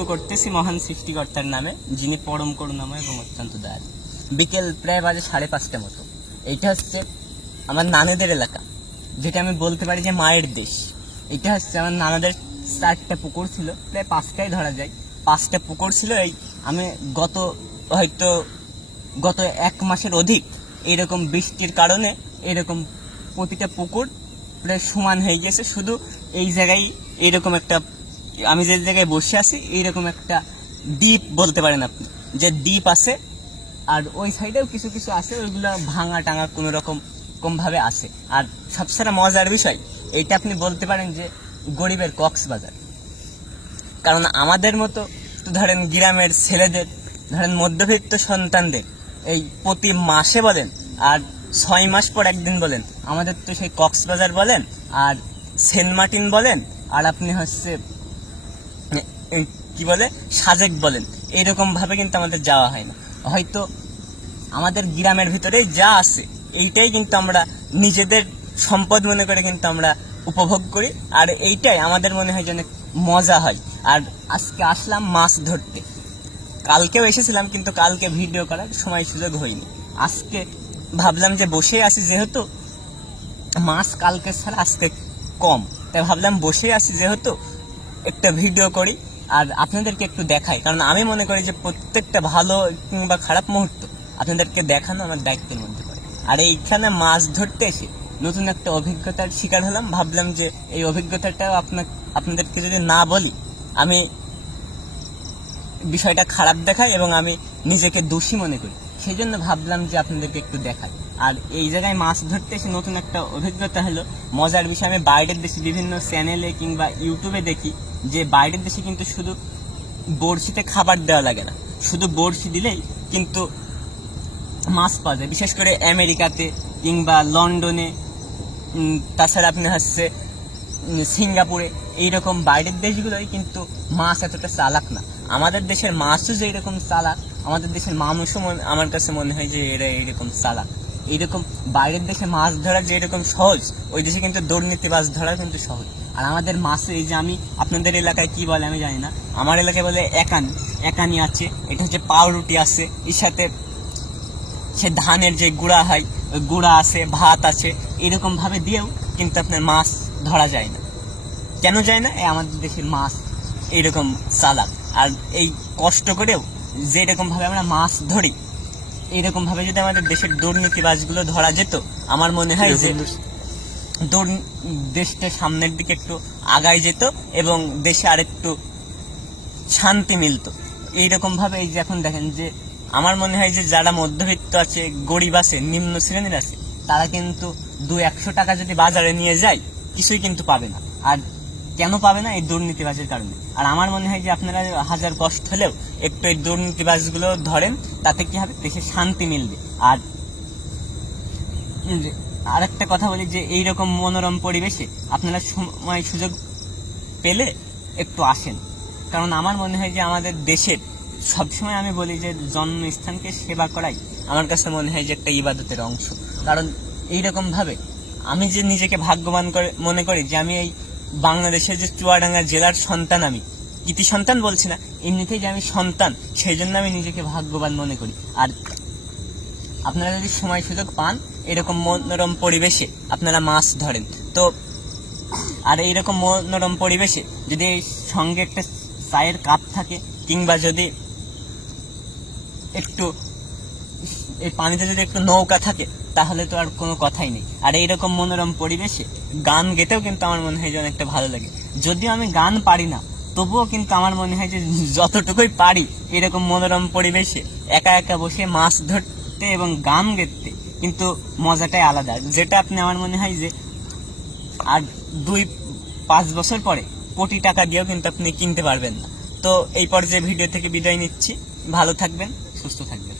শুরু করতেছি মহান সৃষ্টিকর্তার নামে, যিনি পরম করুণাময় এবং অত্যন্ত দয়ালু। বিকেল প্রায় বাজে 5:30 মতো। এইটা হচ্ছে আমার নানাদের এলাকা, যেটা আমি বলতে পারি যে মায়ের দেশ। এটা হচ্ছে আমার নানাদের 4টা পুকুর ছিল, প্রায় 5টাই ধরা যায়। 5টা পুকুর ছিল। এই আমি হয়তো গত 1 মাসের অধিক এরকম বৃষ্টির কারণে এরকম প্রতিটা পুকুর প্রায় সমান হয়ে গেছে। শুধু এই জায়গায় এইরকম একটা, আমি যে জায়গায় বসে আছি এইরকম একটা দ্বীপ বলতে পারেন আপনি, যে দ্বীপ আছে। আর ওই সাইডেও কিছু কিছু আছে, ওইগুলো ভাঙা টাঙা কোনো রকম ভাবে আছে। আর সবচেয়ে মজার বিষয় এইটা, আপনি বলতে পারেন যে গরিবের কক্সবাজার। কারণ আমাদের মতো তো ধরেন গ্রামের ছেলেদের, ধরেন মধ্যবিত্ত সন্তানদের এই প্রতি মাসে বলেন আর 6 মাস পর একদিন বলেন, আমাদের তো সেই কক্সবাজার বলেন আর সেন্ট মার্টিন বলেন আর আপনি হচ্ছে কি বলে সাজেক বলেন, এইরকম ভাবে কিন্তু আমাদের যাওয়া হয় না। হয়তো আমাদের গ্রামের ভিতরে যা আছে এইটাই কিন্তু আমরা নিজেদের সম্পদ মনে করে কিন্তু আমরা উপভোগ করি, আর এইটাই আমাদের মনে হয় যেন মজা হয়। আর আজকে আসলাম মাছ ধরতে। কালকেও এসেছিলাম, কিন্তু কালকে ভিডিও করার সময় সুযোগ হয়নি। আজকে ভাবলাম যে বসে আছি, যেহেতু মাছ কালকে ছাড়া আজকে কম, তাই ভাবলাম বসে আছি যেহেতু একটা ভিডিও করি আর আপনাদেরকে একটু দেখাই। কারণ আমি মনে করি যে প্রত্যেকটা ভালো কিংবা খারাপ মুহূর্ত আপনাদেরকে দেখানো আমার দায়িত্বের মধ্যে পড়ে। আর এইখানে মাছ ধরতে এসে নতুন একটা অভিজ্ঞতার শিকার হলাম। ভাবলাম যে এই অভিজ্ঞতাটাও আপনাদেরকে যদি না বলি আমি বিষয়টা খারাপ দেখাই এবং আমি নিজেকে দোষী মনে করি, সেই জন্য ভাবলাম যে আপনাদেরকে একটু দেখাই। আর এই জায়গায় মাছ ধরতে এসে নতুন একটা অভিজ্ঞতা হলো। মজার বিষয়, আমি বাইরের দেশে বিভিন্ন চ্যানেলে কিংবা ইউটিউবে দেখি যে বাইরের দেশে কিন্তু শুধু বড়শিতে খাবার দেওয়া লাগে না, শুধু বড়শি দিলেই কিন্তু মাছ পাওয়া যায়। বিশেষ করে আমেরিকাতে কিংবা লন্ডনে, তাছাড়া আপনি হচ্ছে সিঙ্গাপুরে, এইরকম বাইরের দেশগুলোই কিন্তু মাছ এতটা চালাক না। আমাদের দেশের মাছও যে এরকম চালাক, আমাদের দেশের মানুষও আমার কাছে মনে হয় যে এরা এইরকম চালাক। এইরকম বাইরের দেশে মাছ ধরা যে এরকম সহজ, ওই দেশে কিন্তু দুর্নীতিবাজ ধরা কিন্তু সহজ। আর আমাদের মাছে, এই যে আমি আপনাদের এলাকায় কি বলে আমি জানি না, আমার এলাকায় বলে একানি আছে, এটা হচ্ছে পাউরুটি আছে, এর সাথে সে ধানের যে গুঁড়া হয় ওই গুঁড়া আছে, ভাত আছে, এরকম ভাবে দিয়েও কিন্তু আপনার মাছ ধরা যায় না। কেন যায় না? আমাদের দেশের মাছ এইরকম চালাক। আর এই কষ্ট করেও যেরকম ভাবে আমরা মাছ ধরি, এইরকম ভাবে যদি আমাদের দেশের দুর্নীতিবাজগুলো ধরা যেত, আমার মনে হয় যে দেশটা সামনের দিকে একটু আগায় যেত এবং দেশে আরেকটু শান্তি মিলত। এইরকম ভাবে এই যে এখন দেখেন যে আমার মনে হয় যে যারা মধ্যবিত্ত আছে, গরিব আছে, নিম্ন শ্রেণীর আছে, তারা কিন্তু 200-100 টাকা যদি বাজারে নিয়ে যায় কিছুই কিন্তু পাবে না। আর কেন পাবে না? এই দুর্নীতিবাজের কারণে। আর আমার মনে হয় যে আপনারা হাজার কষ্ট হলেও একটু এই দুর্নীতিবাজগুলো ধরেন, তাতে কি হবে, দেশে শান্তি মিলবে। আর একটা কথা বলি যে এইরকম মনোরম পরিবেশে আপনারা সময় সুযোগ পেলে একটু আসেন। কারণ আমার মনে হয় যে আমাদের দেশের সবসময় আমি বলি যে জন্মস্থানকে সেবা করাই আমার কাছে মনে হয় যে একটা ইবাদতের অংশ। কারণ এইরকম ভাবে আমি যে নিজেকে ভাগ্যবান মনে করি যে আমি এই বাংলাদেশের যে চুয়াডাঙ্গা জেলার সন্তান, আমি কৃতি সন্তান বলছি না, এমনিতেই যে আমি সন্তান, সেই জন্য আমি নিজেকে ভাগ্যবান মনে করি। আর আপনারা যদি সময় সুযোগ পান, এরকম মনোরম পরিবেশে আপনারা মাছ ধরেন তো। আর এইরকম মনোরম পরিবেশে যদি সঙ্গে একটা চায়ের কাপ থাকে, কিংবা যদি একটু এই পানিতে যদি একটু নৌকা থাকে, তাহলে তো আর কোনো কথাই নেই। আর এইরকম মনোরম পরিবেশে গান গেতেও কিন্তু আমার মনে হয় যে অনেকটা ভালো লাগে। যদিও আমি গান পারি না, তবুও কিন্তু আমার মনে হয় যে যতটুকুই পারি এরকম মনোরম পরিবেশে একা একা বসে মাছ ধরতে এবং গান গেতে কিন্তু মজাটাই আলাদা, যেটা আপনি আমার মনে হয় যে আর 2-5 বছর পরে কোটি টাকা দিয়েও কিন্তু আপনি কিনতে পারবেন না। তো এই পর্যায়ে ভিডিও থেকে বিদায় নিচ্ছি। ভালো থাকবেন, সুস্থ থাকবেন।